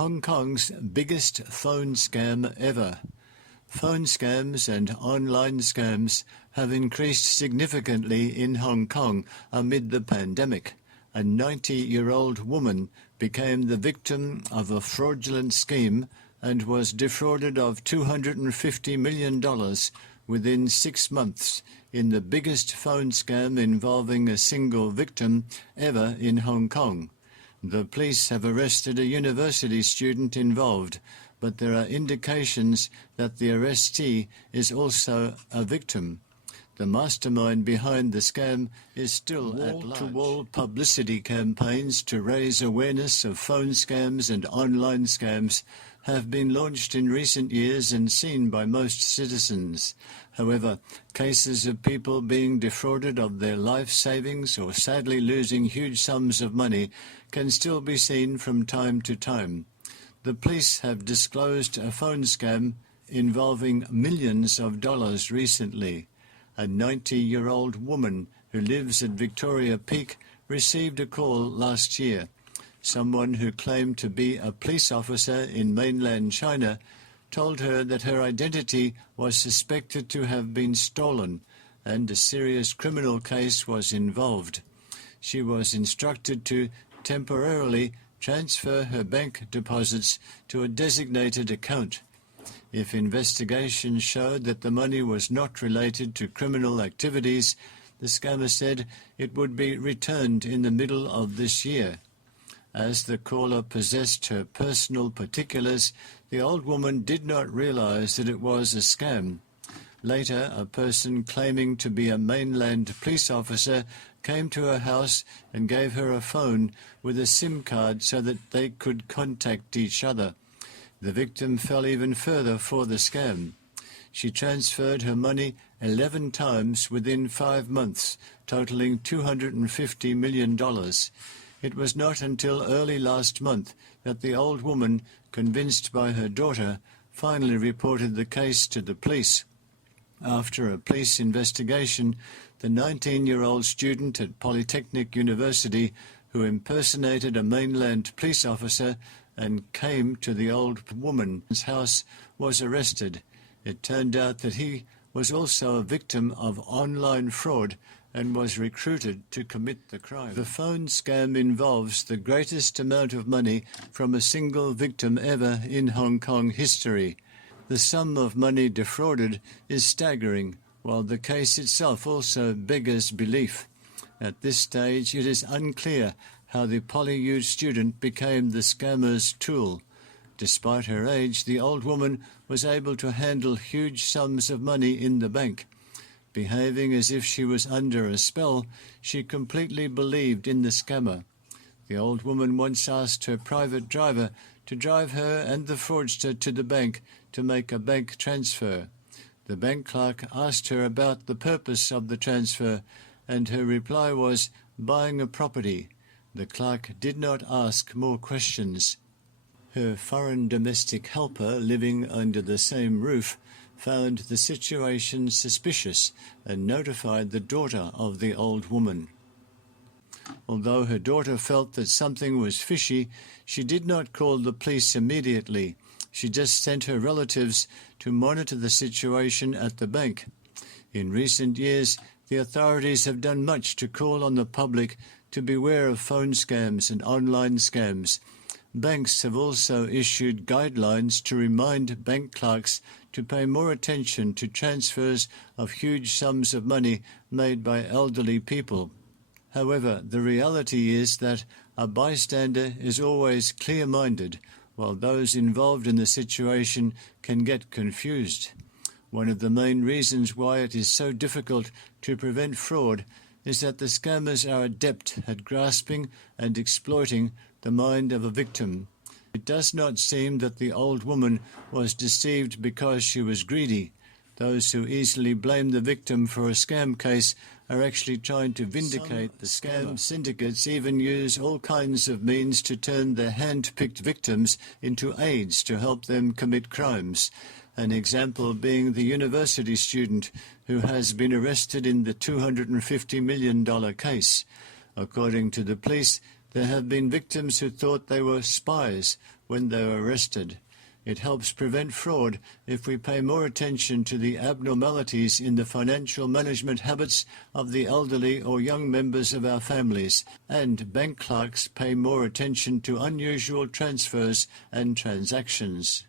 Hong Kong's biggest phone scam ever. Phone scams and online scams have increased significantly in Hong Kong amid the pandemic. A 90-year-old woman became the victim of a fraudulent scheme and was defrauded of $250 million within 6 months in the biggest phone scam involving a single victim ever in Hong Kong. The police have arrested a university student involved, but there are indications that the arrestee is also a victim. The mastermind behind the scam is still at large. Wall-to-wall publicity campaigns to raise awareness of phone scams and online scams have been launched in recent years and seen by most citizens. However, cases of people being defrauded of their life savings or sadly losing huge sums of money can still be seen from time to time. The police have disclosed a phone scam involving millions of dollars recently. A 90-year-old woman who lives at Victoria Peak received a call last year. Someone who claimed to be a police officer in mainland China told her that her identity was suspected to have been stolen and a serious criminal case was involved. She was instructed to temporarily transfer her bank deposits to a designated account. If investigations showed that the money was not related to criminal activities, the scammer said it would be returned in the middle of this year. As the caller possessed her personal particulars, the old woman did not realize that it was a scam. Later, a person claiming to be a mainland police officer came to her house and gave her a phone with a SIM card so that they could contact each other. The victim fell even further for the scam. She transferred her money 11 times within 5 months, totaling $250 million. It was not until early last month that the old woman, convinced by her daughter, finally reported the case to the police. After a police investigation, the 19-year-old student at Polytechnic University, who impersonated a mainland police officer and came to the old woman's house, was arrested. It turned out that he was also a victim of online fraud and was recruited to commit the crime. The phone scam involves the greatest amount of money from a single victim ever in Hong Kong history. The sum of money defrauded is staggering, while the case itself also beggars belief. At this stage, it is unclear how the PolyU student became the scammer's tool. Despite her age, the old woman was able to handle huge sums of money in the bank. Behaving as if she was under a spell, she completely believed in the scammer. The old woman once asked her private driver to drive her and the fraudster to the bank to make a bank transfer. The bank clerk asked her about the purpose of the transfer, and her reply was buying a property. The clerk did not ask more questions. Her foreign domestic helper, living under the same roof, found the situation suspicious and notified the daughter of the old woman. Although her daughter felt that something was fishy, she did not call the police immediately. She just sent her relatives to monitor the situation at the bank. In recent years, the authorities have done much to call on the public to beware of phone scams and online scams. Banks have also issued guidelines to remind bank clerks to pay more attention to transfers of huge sums of money made by elderly people. However, the reality is that a bystander is always clear-minded, while those involved in the situation can get confused. One of the main reasons why it is so difficult to prevent fraud is that the scammers are adept at grasping and exploiting the mind of a victim. It does not seem that the old woman was deceived because she was greedy. Those who easily blame the victim for a scam case are actually trying to vindicate the scammer. Scam syndicates even use all kinds of means to turn their hand-picked victims into aides to help them commit crimes. An example being the university student who has been arrested in the $250 million case. According to the police, There have been victims who thought they were spies when they were arrested. It helps prevent fraud if we pay more attention to the abnormalities in the financial management habits of the elderly or young members of our families, and bank clerks pay more attention to unusual transfers and transactions.